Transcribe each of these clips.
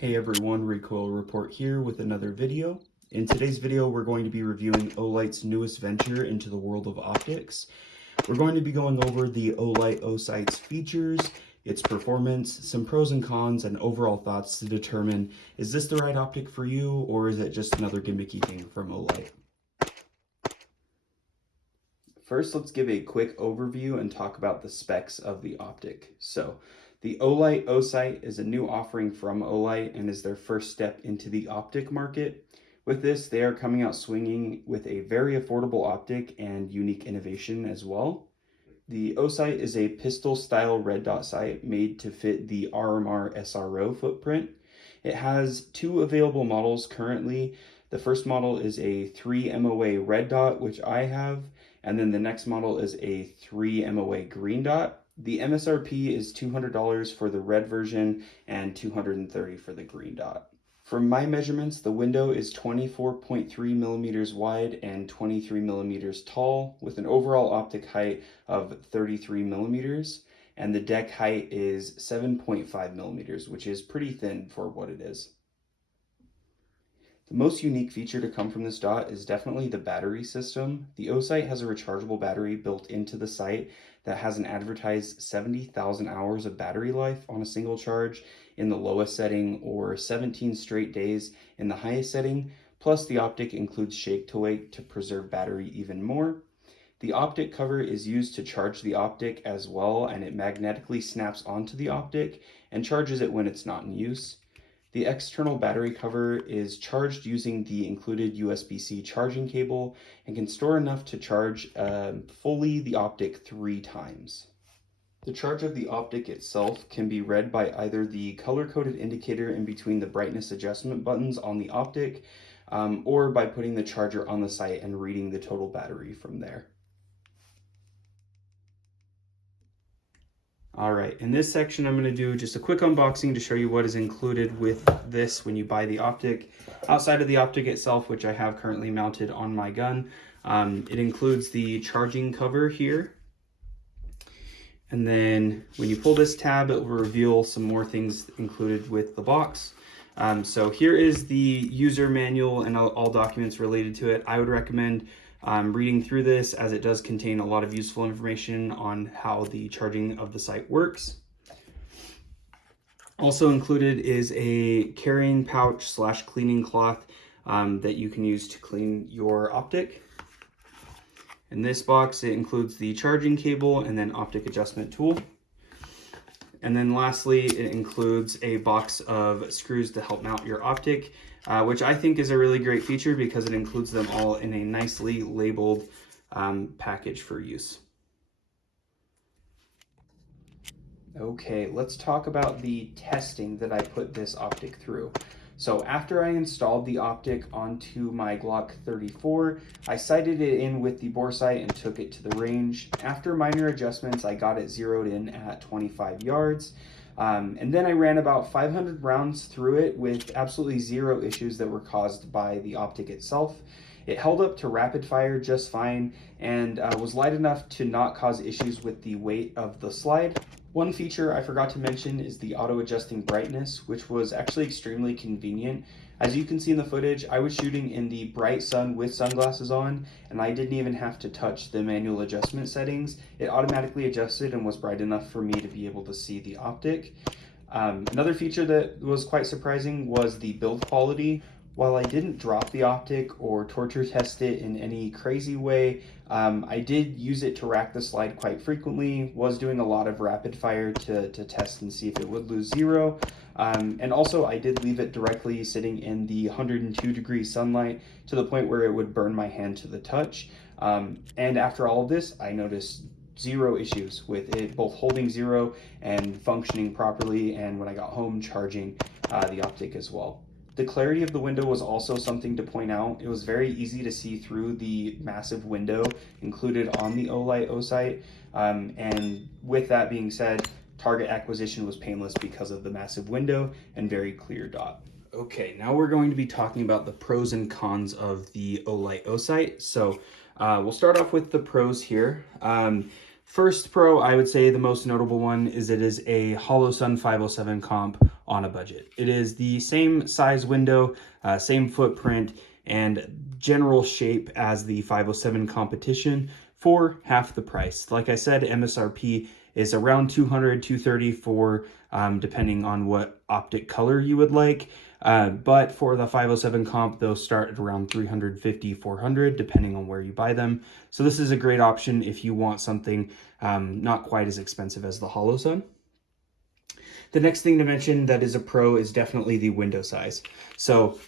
Hey everyone, Recoil Report here with another video. In today's video, we're going to be reviewing Olight's newest venture into the world of optics. We're going to be going over the Olight Osight's features, its performance, some pros and cons, and overall thoughts to determine, is this the right optic for you, or is it just another gimmicky thing from Olight? First, let's give a quick overview and talk about the specs of the optic. So, the Olight Osight is a new offering from Olight and is their first step into the optic market. With this, they are coming out swinging with a very affordable optic and unique innovation as well. The Osight is a pistol-style red dot sight made to fit the RMR SRO footprint. It has two available models currently. The first model is a 3 MOA red dot, which I have, and then the next model is a 3 MOA green dot. The MSRP is $200 for the red version and $230 for the green dot. From my measurements, the window is 24.3 millimeters wide and 23 millimeters tall, with an overall optic height of 33 millimeters, and the deck height is 7.5 millimeters, which is pretty thin for what it is. The most unique feature to come from this dot is definitely the battery system. The Osight has a rechargeable battery built into the sight that has an advertised 70,000 hours of battery life on a single charge in the lowest setting, or 17 straight days in the highest setting. Plus, the optic includes shake to wake to preserve battery even more. The optic cover is used to charge the optic as well, and it magnetically snaps onto the optic and charges it when it's not in use. The external battery cover is charged using the included USB-C charging cable and can store enough to charge fully the optic 3 times. The charge of the optic itself can be read by either the color-coded indicator in between the brightness adjustment buttons on the optic, or by putting the charger on the sight and reading the total battery from there. All right, in this section, I'm going to do just a quick unboxing to show you what is included with this when you buy the optic. Outside of the optic itself, which I have currently mounted on my gun, it includes the charging cover here. And then when you pull this tab, it will reveal some more things included with the box. So here is the user manual and all documents related to it. I would recommend reading through this, as it does contain a lot of useful information on how the charging of the sight works. Also included is a carrying pouch / cleaning cloth that you can use to clean your optic. In this box, it includes the charging cable and then optic adjustment tool. And then lastly, it includes a box of screws to help mount your optic, which I think is a really great feature because it includes them all in a nicely labeled package for use. Okay, let's talk about the testing that I put this optic through. So after I installed the optic onto my Glock 34, I sighted it in with the bore sight and took it to the range. After minor adjustments, I got it zeroed in at 25 yards. And then I ran about 500 rounds through it with absolutely zero issues that were caused by the optic itself. It held up to rapid fire just fine and was light enough to not cause issues with the weight of the slide. One feature I forgot to mention is the auto-adjusting brightness, which was actually extremely convenient. As you can see in the footage, I was shooting in the bright sun with sunglasses on, and I didn't even have to touch the manual adjustment settings. It automatically adjusted and was bright enough for me to be able to see the optic. Another feature that was quite surprising was the build quality. While I didn't drop the optic or torture test it in any crazy way, I did use it to rack the slide quite frequently, was doing a lot of rapid fire to test and see if it would lose zero. And also I did leave it directly sitting in the 102-degree sunlight to the point where it would burn my hand to the touch. And after all of this, I noticed zero issues with it both holding zero and functioning properly, and when I got home, charging the optic as well. The clarity of the window was also something to point out. It was very easy to see through the massive window included on the Olight Osight. And with that being said, target acquisition was painless because of the massive window and very clear dot. Okay, now we're going to be talking about the pros and cons of the Olight Osight. So we'll start off with the pros here. First pro, I would say the most notable one is it is a Holosun 507 comp on a budget. It is the same size window, same footprint, and general shape as the 507 competition for half the price. Like I said, MSRP is around 200, 230 for depending on what optic color you would like. But for the 507 comp, those start at around 350, 400, depending on where you buy them. So this is a great option if you want something not quite as expensive as the Holosun. The next thing to mention that is a pro is definitely the window size. So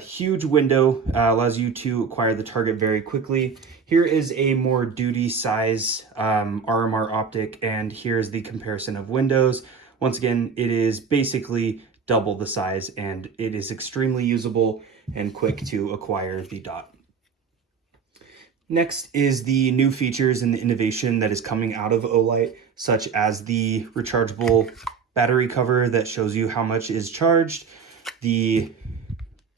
huge window allows you to acquire the target very quickly. Here is a more duty size RMR optic, and here's the comparison of windows. Once again, it is basically double the size, and it is extremely usable and quick to acquire the dot. Next is the new features and the innovation that is coming out of Olight, such as the rechargeable battery cover that shows you how much is charged, the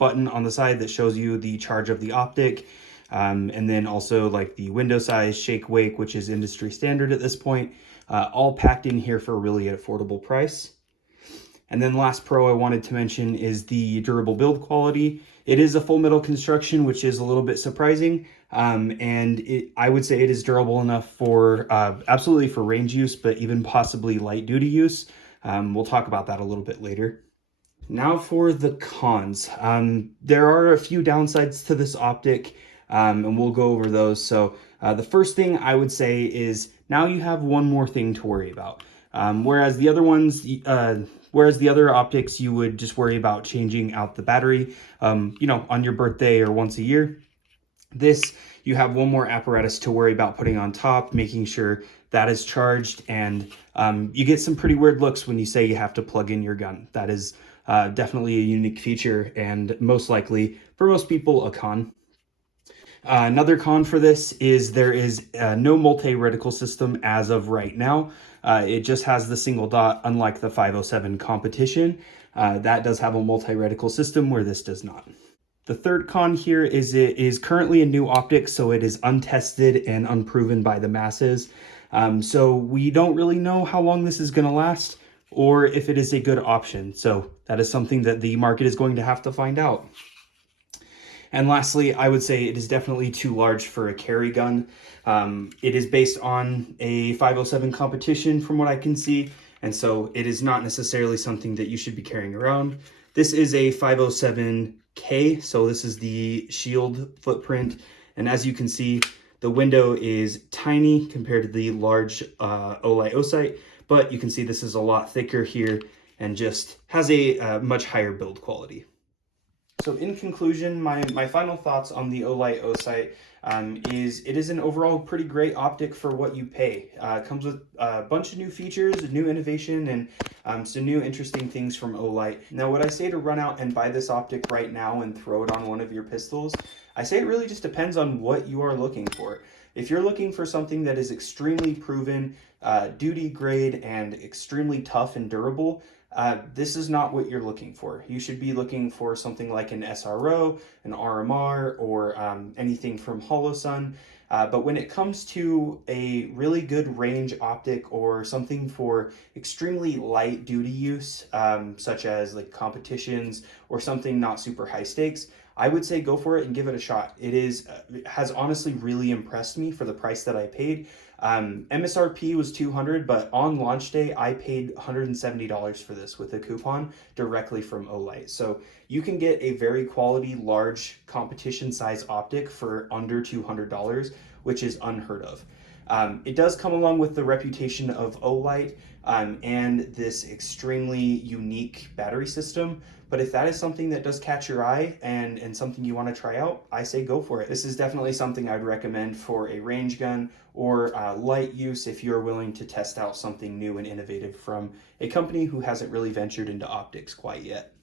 button on the side that shows you the charge of the optic, and then also like the window size, shake wake, which is industry standard at this point, all packed in here for a really affordable price. And then last pro I wanted to mention is the durable build quality. It is a full metal construction, which is a little bit surprising. And I would say it is durable enough for absolutely for range use, but even possibly light duty use. We'll talk about that a little bit later. Now for the cons. There are a few downsides to this optic, and we'll go over those. So the first thing I would say is now you have one more thing to worry about. Whereas the other optics, you would just worry about changing out the battery, on your birthday or once a year. This, you have one more apparatus to worry about putting on top, making sure that is charged, and you get some pretty weird looks when you say you have to plug in your gun. That is definitely a unique feature, and most likely, for most people, a con. Another con for this is there is no multi-reticle system as of right now. It just has the single dot, unlike the 507 competition. That does have a multi-reticle system where this does not. The third con here is it is currently a new optic, so it is untested and unproven by the masses. So we don't really know how long this is going to last or if it is a good option. So that is something that the market is going to have to find out. And lastly, I would say it is definitely too large for a carry gun. It is based on a 507 competition from what I can see, and so it is not necessarily something that you should be carrying around. This is a 507K, so this is the shield footprint, and as you can see, the window is tiny compared to the large Olight Osight, but you can see this is a lot thicker here and just has a much higher build quality. So in conclusion, my final thoughts on the Olight Osight is it is an overall pretty great optic for what you pay. It comes with a bunch of new features, new innovation, and some new interesting things from Olight. Now, would I say to run out and buy this optic right now and throw it on one of your pistols? I say it really just depends on what you are looking for. If you're looking for something that is extremely proven, duty grade, and extremely tough and durable, this is not what you're looking for. You should be looking for something like an SRO, an RMR, or anything from Holosun. But when it comes to a really good range optic or something for extremely light duty use, such as like competitions or something not super high stakes, I would say go for it and give it a shot. It has honestly really impressed me for the price that I paid. MSRP was $200, but on launch day, I paid $170 for this with a coupon directly from Olight. So you can get a very quality, large competition size optic for under $200, which is unheard of. It does come along with the reputation of Olight and this extremely unique battery system. But if that is something that does catch your eye and something you want to try out, I say go for it. This is definitely something I'd recommend for a range gun or light use if you're willing to test out something new and innovative from a company who hasn't really ventured into optics quite yet.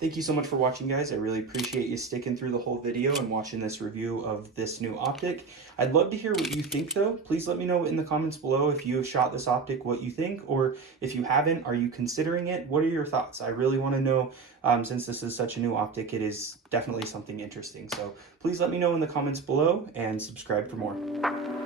Thank you so much for watching, guys. I really appreciate you sticking through the whole video and watching this review of this new optic. I'd love to hear what you think, though. Please let me know in the comments below if you have shot this optic, what you think, or if you haven't, are you considering it? What are your thoughts? I really want to know, since this is such a new optic, it is definitely something interesting. So please let me know in the comments below and subscribe for more.